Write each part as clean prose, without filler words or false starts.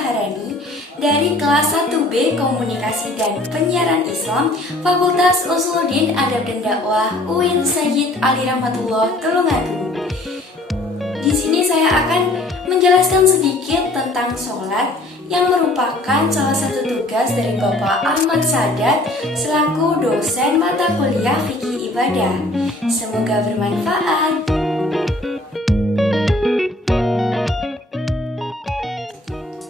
Maharani dari kelas 1B Komunikasi dan Penyiaran Islam Fakultas Usuluddin Adab dan Dakwah UIN Sayyid Ali Rahmatullah Tulungagung. Di sini saya akan menjelaskan sedikit tentang sholat yang merupakan salah satu tugas dari Bapak Ahmad Sadat selaku dosen mata kuliah Fikih Ibadah. Semoga bermanfaat.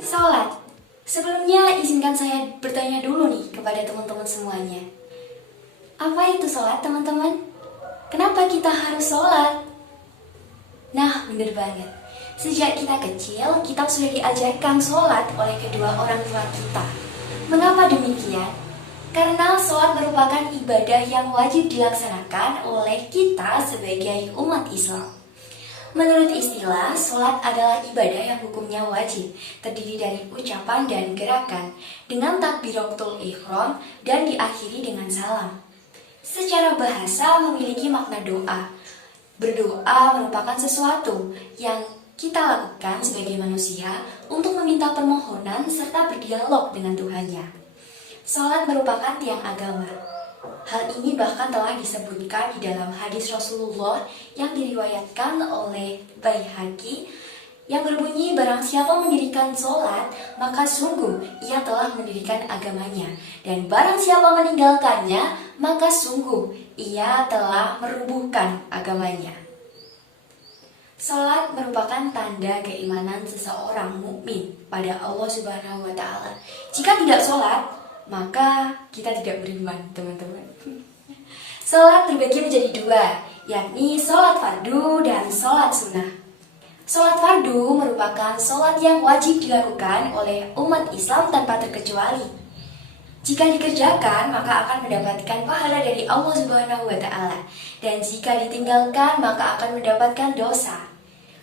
Sholat. Sebelumnya izinkan saya bertanya dulu nih kepada teman-teman semuanya. Apa itu sholat, teman-teman? Kenapa kita harus sholat? Nah, bener banget. Sejak kita kecil, kita sudah diajarkan sholat oleh kedua orang tua kita. Mengapa demikian? Karena sholat merupakan ibadah yang wajib dilaksanakan oleh kita sebagai umat Islam. Menurut istilah, sholat adalah ibadah yang hukumnya wajib, terdiri dari ucapan dan gerakan, dengan takbiratul ihram dan diakhiri dengan salam. Secara bahasa memiliki makna doa. Berdoa merupakan sesuatu yang kita lakukan sebagai manusia untuk meminta permohonan serta berdialog dengan Tuhannya. Salat merupakan tiang agama. Hal ini bahkan telah disebutkan di dalam hadis Rasulullah yang diriwayatkan oleh Baihaqi yang berbunyi, barang siapa mendirikan salat, maka sungguh ia telah mendirikan agamanya, dan barang siapa meninggalkannya, maka sungguh ia telah merubuhkan agamanya. Salat merupakan tanda keimanan seseorang mukmin pada Allah Subhanahu wa Ta'ala. Jika tidak salat, maka kita tidak beriman, teman-teman. Salat terbagi menjadi dua, yakni salat fardu dan salat sunnah. Salat fardu merupakan salat yang wajib dilakukan oleh umat Islam tanpa terkecuali. Jika dikerjakan, maka akan mendapatkan pahala dari Allah Subhanahu wa Ta'ala, dan jika ditinggalkan, maka akan mendapatkan dosa.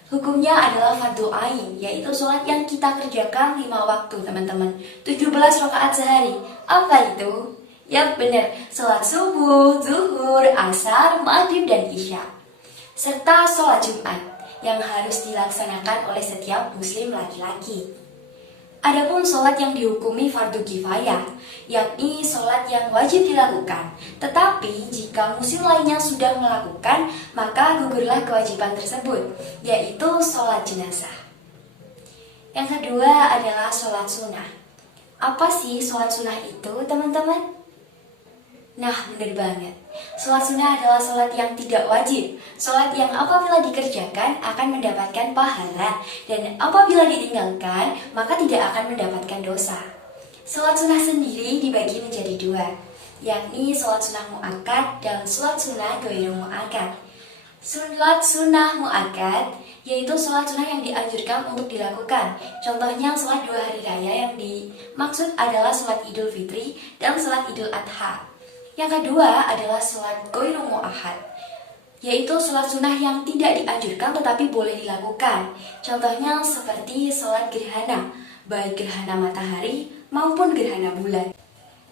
Hukumnya adalah fardu ain, yaitu sholat yang kita kerjakan 5 waktu, teman-teman. 17 rakaat sehari. Apa itu? Ya benar, sholat subuh, zuhur, asar, maghrib, dan isya. Serta sholat Jumat yang harus dilaksanakan oleh setiap muslim laki-laki. Adapun sholat yang dihukumi fardu kifayah, yakni sholat yang wajib dilakukan. Tetapi jika muslim lainnya sudah melakukan, maka gugurlah kewajiban tersebut, yaitu sholat jenazah. Yang kedua adalah sholat sunnah. Apa sih sholat sunnah itu, teman-teman? Nah, benar banget. Sholat sunnah adalah sholat yang tidak wajib. Sholat yang apabila dikerjakan akan mendapatkan pahala, dan apabila ditinggalkan maka tidak akan mendapatkan dosa. Sholat sunnah sendiri dibagi menjadi dua, yakni sholat sunnah mu'akkad dan sholat sunnah ghairu mu'akkad. Sholat sunnah mu'akkad yaitu sholat sunnah yang dianjurkan untuk dilakukan. Contohnya sholat 2 hari raya yang dimaksud adalah sholat Idul Fitri dan sholat Idul Adha. Yang kedua adalah sholat ghairu mu'akkad, yaitu sholat sunnah yang tidak dianjurkan tetapi boleh dilakukan. Contohnya seperti sholat gerhana, baik gerhana matahari maupun gerhana bulan.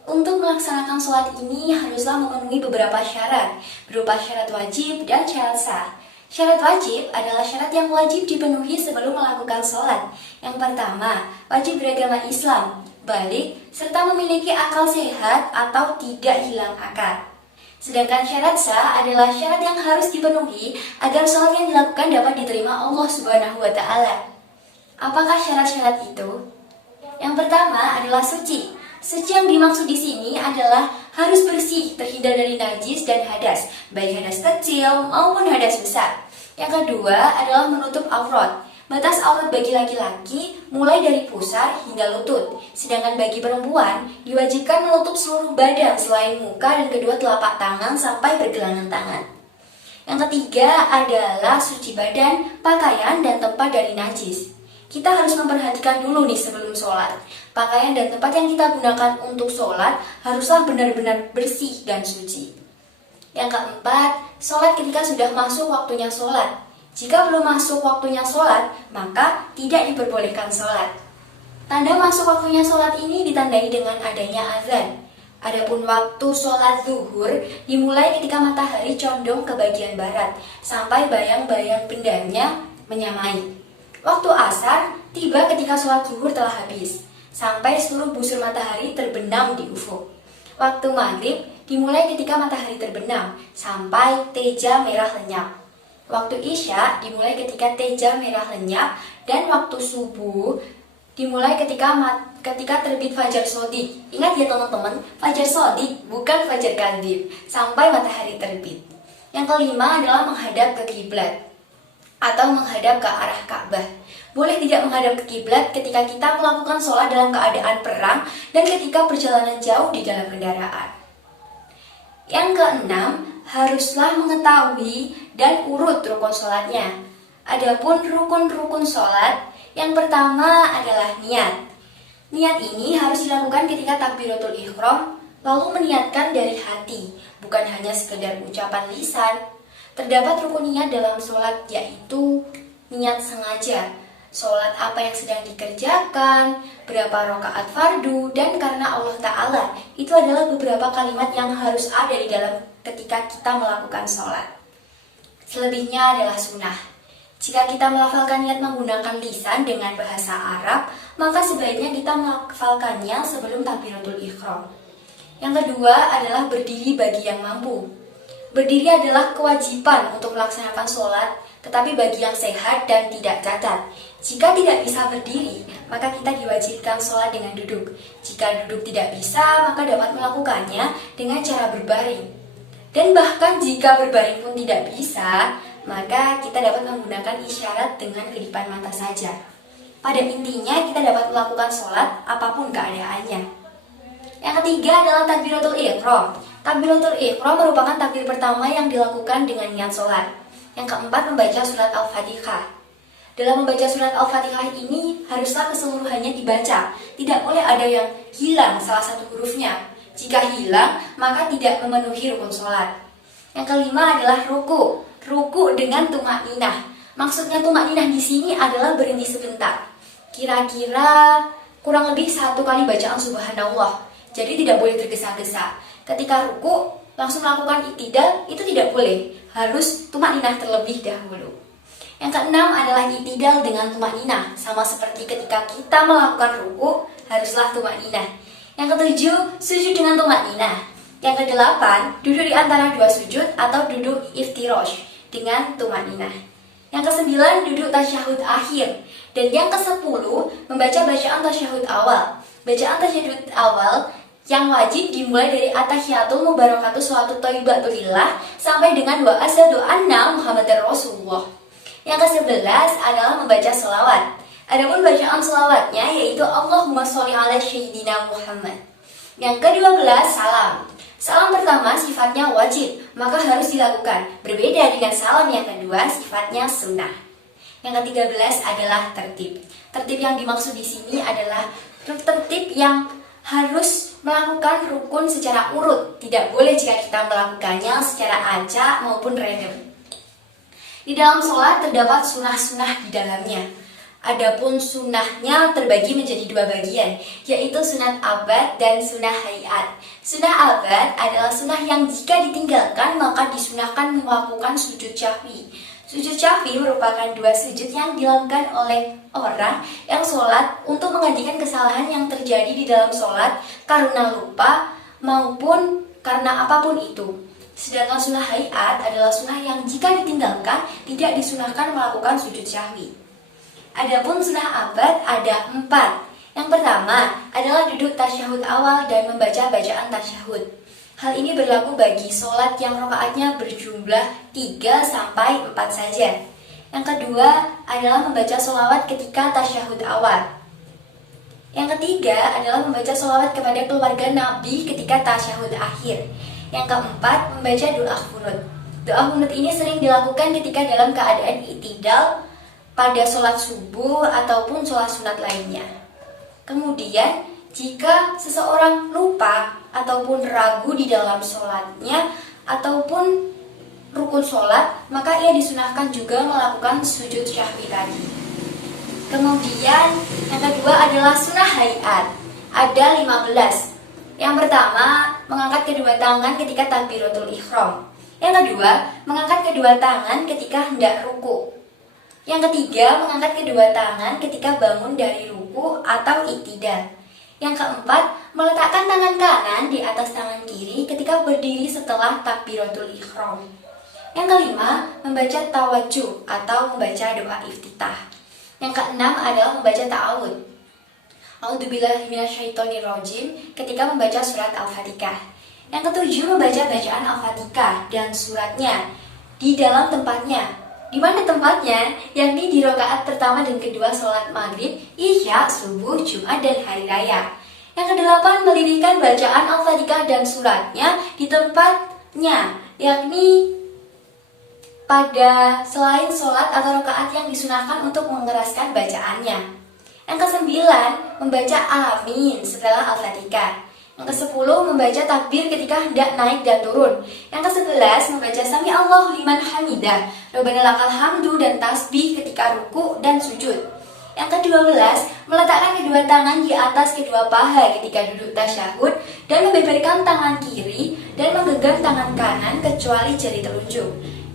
Untuk melaksanakan sholat ini haruslah memenuhi beberapa syarat, berupa syarat wajib dan syarat sah. Syarat wajib adalah syarat yang wajib dipenuhi sebelum melakukan sholat. Yang pertama, wajib beragama Islam, balik, serta memiliki akal sehat atau tidak hilang akal. Sedangkan syarat sah adalah syarat yang harus dipenuhi agar sholat yang dilakukan dapat diterima Allah Subhanahu wa Ta'ala. Apakah syarat-syarat itu? Yang pertama adalah suci. Suci yang dimaksud di sini adalah harus bersih, terhindar dari najis dan hadas, baik hadas kecil maupun hadas besar. Yang kedua adalah menutup aurat. Batas aurat bagi laki-laki mulai dari pusar hingga lutut, sedangkan bagi perempuan diwajibkan menutup seluruh badan selain muka dan kedua telapak tangan sampai pergelangan tangan. Yang ketiga adalah suci badan, pakaian, dan tempat dari najis. Kita harus memperhatikan dulu nih sebelum sholat. Pakaian dan tempat yang kita gunakan untuk sholat haruslah benar-benar bersih dan suci. Yang keempat, sholat ketika sudah masuk waktunya sholat. Jika belum masuk waktunya sholat, maka tidak diperbolehkan sholat. Tanda masuk waktunya sholat ini ditandai dengan adanya azan. Adapun waktu sholat zuhur dimulai ketika matahari condong ke bagian barat, sampai bayang-bayang bendanya menyamai. Waktu asar tiba ketika sholat zuhur telah habis, sampai seluruh busur matahari terbenam di ufuk. Waktu maghrib dimulai ketika matahari terbenam, sampai teja merah lenyap. Waktu isya dimulai ketika teja merah lenyap, dan waktu subuh dimulai ketika terbit fajar shodiq. Ingat ya teman-teman, fajar shodiq bukan fajar kadhib, sampai matahari terbit. Yang kelima adalah menghadap ke kiblat atau menghadap ke arah Ka'bah. Boleh tidak menghadap ke kiblat ketika kita melakukan sholat dalam keadaan perang dan ketika perjalanan jauh di dalam kendaraan. Yang keenam, haruslah mengetahui dan urut rukun sholatnya. Adapun rukun-rukun sholat, yang pertama adalah niat. Niat ini harus dilakukan ketika takbiratul ihram, lalu meniatkan dari hati, bukan hanya sekedar ucapan lisan. Terdapat rukun niat dalam sholat, yaitu niat sengaja. Sholat apa yang sedang dikerjakan, berapa rakaat fardu, dan karena Allah Ta'ala. Itu adalah beberapa kalimat yang harus ada di dalam ketika kita melakukan sholat. Selebihnya adalah sunnah. Jika kita melafalkan niat menggunakan lisan dengan bahasa Arab, maka sebaiknya kita melafalkannya sebelum takbiratul ihram. Yang kedua adalah berdiri bagi yang mampu. Berdiri adalah kewajiban untuk melaksanakan sholat, tetapi bagi yang sehat dan tidak cacat. Jika tidak bisa berdiri, maka kita diwajibkan sholat dengan duduk. Jika duduk tidak bisa, maka dapat melakukannya dengan cara berbaring. Dan bahkan jika berbaring pun tidak bisa, maka kita dapat menggunakan isyarat dengan kedipan mata saja. Pada intinya, kita dapat melakukan sholat apapun keadaannya. Yang ketiga adalah takbiratul ihram. Takbiratul ihram merupakan takbir pertama yang dilakukan dengan niat sholat. Yang keempat, membaca surat Al-Fatihah. Dalam membaca surat Al-Fatihah ini haruslah keseluruhannya dibaca. Tidak boleh ada yang hilang salah satu hurufnya. Jika hilang, maka tidak memenuhi rukun sholat. Yang kelima adalah ruku. Ruku dengan tumakninah. Maksudnya tumakninah di sini adalah berhenti sebentar. Kira-kira kurang lebih 1 kali bacaan subhanallah. Jadi tidak boleh tergesa-gesa. Ketika ruku langsung melakukan iktidal, itu tidak boleh. Harus tumakninah terlebih dahulu. Yang keenam adalah iktidal dengan tumakninah. Sama seperti ketika kita melakukan ruku, haruslah tumakninah. Yang ketujuh, sujud dengan tumakninah. Yang kedelapan, duduk di antara 2 sujud atau duduk iftirosh dengan tumakninah. Yang kesembilan, duduk tasyahud akhir. Dan yang kesepuluh, membaca bacaan tasyahud awal. Bacaan tasyahud awal yang wajib dimulai dari at-tahiyatul mubarakatuh sholatu thayyibatulillah sampai dengan wa asyhadu anna Muhammadar Rasulullah. Yang ke-11 adalah membaca sholawat. Adapun bacaan sholawatnya yaitu Allahumma sholli ala sayyidina Muhammad. Yang ke-12 salam. Salam pertama sifatnya wajib, maka harus dilakukan. Berbeda dengan salam yang kedua, sifatnya sunnah. Yang ke-13 adalah tertib. Tertib yang dimaksud di sini adalah tertib yang harus melakukan rukun secara urut. Tidak boleh jika kita melakukannya secara acak maupun random. Di dalam sholat terdapat sunnah-sunnah di dalamnya. Adapun sunnahnya terbagi menjadi 2 bagian, yaitu sunat abad dan sunnah hayat. Sunnah abad adalah sunnah yang jika ditinggalkan maka disunahkan melakukan sujud syahwi. Sujud syahwi merupakan 2 sujud yang dilakukan oleh orang yang sholat untuk menggantikan kesalahan yang terjadi di dalam sholat karena lupa maupun karena apapun itu. Sedangkan sunnah hayat adalah sunnah yang jika ditinggalkan tidak disunahkan melakukan sujud syahwi. Adapun sunnah abad ada 4. Yang pertama adalah duduk tasyahud awal dan membaca bacaan tasyahud. Hal ini berlaku bagi sholat yang rakaatnya berjumlah 3-4 saja. Yang kedua adalah membaca sholawat ketika tasyahud awal. Yang ketiga adalah membaca sholawat kepada keluarga Nabi ketika tasyahud akhir. Yang keempat, membaca doa qunut. Doa qunut ini sering dilakukan ketika dalam keadaan i'tidal pada sholat subuh ataupun sholat sunat lainnya. Kemudian, jika seseorang lupa ataupun ragu di dalam sholatnya ataupun rukun sholat, maka ia disunahkan juga melakukan sujud syahwi tadi. Kemudian, yang kedua adalah sunnah hayat. Ada 15. Yang pertama, mengangkat kedua tangan ketika takbiratul ihram. Yang kedua, mengangkat kedua tangan ketika hendak ruku. Yang ketiga, mengangkat kedua tangan ketika bangun dari ruku atau iktidal. Yang keempat, meletakkan tangan kanan di atas tangan kiri ketika berdiri setelah takbiratul ihram. Yang kelima, membaca tawajuh atau membaca doa iftitah. Yang keenam adalah membaca ta'awud. A'udzubillahi minasyaitonirrajim ketika membaca surat Al-Fatihah. Yang ketujuh, membaca bacaan Al-Fatihah dan suratnya di dalam tempatnya. Di mana tempatnya? Yakni di rakaat pertama dan kedua sholat maghrib, isya, subuh, jumat, dan hari raya. Yang kedelapan, melirikkan bacaan Al-Fatihah dan suratnya di tempatnya, yakni pada selain sholat atau rakaat yang disunahkan untuk mengeraskan bacaannya. Yang kesembilan, membaca amin setelah Al-Fatihah. Yang kesepuluh, membaca takbir ketika hendak naik dan turun. Yang kesebelas, membaca sami Allahu liman hamidah, Rabbana lakal hamdu dan tasbih ketika ruku dan sujud. Yang ke-12, meletakkan kedua tangan di atas kedua paha ketika duduk tasyahud dan membeberkan tangan kiri dan menggenggam tangan kanan kecuali jari telunjuk.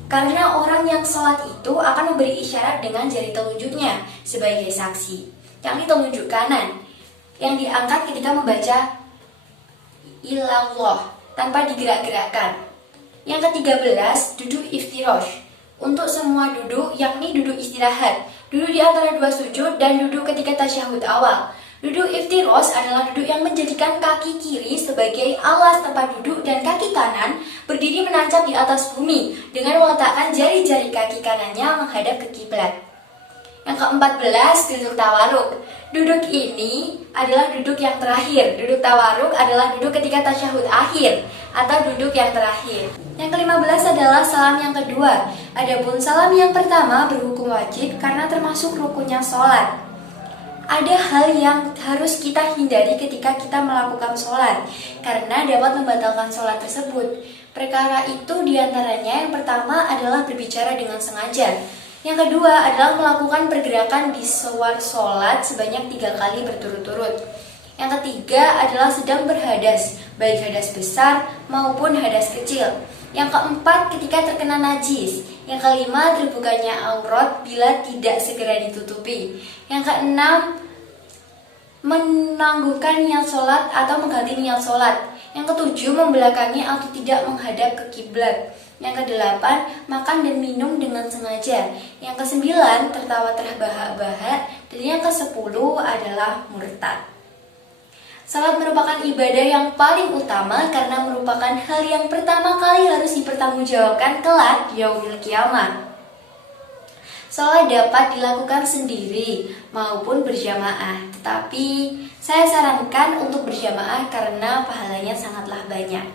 Karena orang yang sholat itu akan memberi isyarat dengan jari telunjuknya sebagai saksi, yakni telunjuk kanan, yang diangkat ketika membaca ilallah tanpa digerak-gerakkan. Yang ke-13, duduk iftirash. Untuk semua duduk, yakni duduk istirahat, duduk di antara dua sujud, dan duduk ketika tasyahud awal. Duduk iftirash adalah duduk yang menjadikan kaki kiri sebagai alas tempat duduk dan kaki kanan berdiri menancap di atas bumi dengan meletakkan jari-jari kaki kanannya menghadap ke kiblat. Yang ke-14, duduk tawaruk. Duduk ini adalah duduk yang terakhir. Duduk tawaruk adalah duduk ketika tasyahud akhir atau duduk yang terakhir. Yang ke-15 adalah salam yang kedua. Adapun salam yang pertama berhukum wajib karena termasuk rukunnya sholat. Ada hal yang harus kita hindari ketika kita melakukan sholat karena dapat membatalkan sholat tersebut. Perkara itu diantaranya yang pertama adalah berbicara dengan sengaja. Yang kedua adalah melakukan pergerakan di sewar sholat sebanyak 3 kali berturut-turut. Yang ketiga adalah sedang berhadas, baik hadas besar maupun hadas kecil. Yang keempat, ketika terkena najis. Yang kelima, terbukanya aurat bila tidak segera ditutupi. Yang keenam, menangguhkan niat sholat atau mengganti niat sholat. Yang ketujuh, membelakangi atau tidak menghadap ke kiblat. Yang kedelapan, makan dan minum dengan sengaja. Yang kesembilan, tertawa terbahak-bahak. Dan yang kesepuluh adalah murtad. Salat merupakan ibadah yang paling utama karena merupakan hal yang pertama kali harus dipertanggungjawabkan kelak di yaumil kiamah. Salat dapat dilakukan sendiri maupun berjamaah, tetapi saya sarankan untuk berjamaah karena pahalanya sangatlah banyak.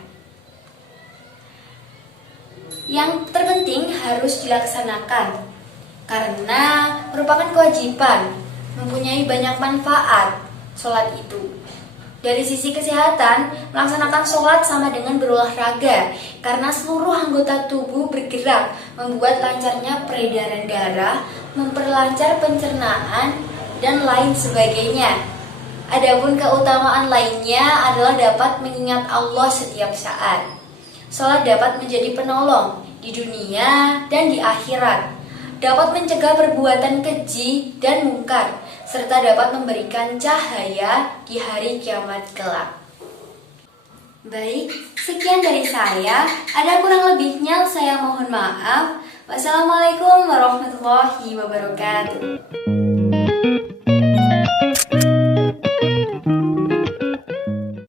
Yang terpenting harus dilaksanakan karena merupakan kewajiban, mempunyai banyak manfaat sholat itu. Dari sisi kesehatan, melaksanakan sholat sama dengan berolahraga karena seluruh anggota tubuh bergerak, membuat lancarnya peredaran darah, memperlancar pencernaan, dan lain sebagainya. Adapun keutamaan lainnya adalah dapat mengingat Allah setiap saat. Sholat dapat menjadi penolong di dunia dan di akhirat, dapat mencegah perbuatan keji dan mungkar, serta dapat memberikan cahaya di hari kiamat kelak. Baik, sekian dari saya. Ada kurang lebihnya saya mohon maaf. Wassalamualaikum warahmatullahi wabarakatuh.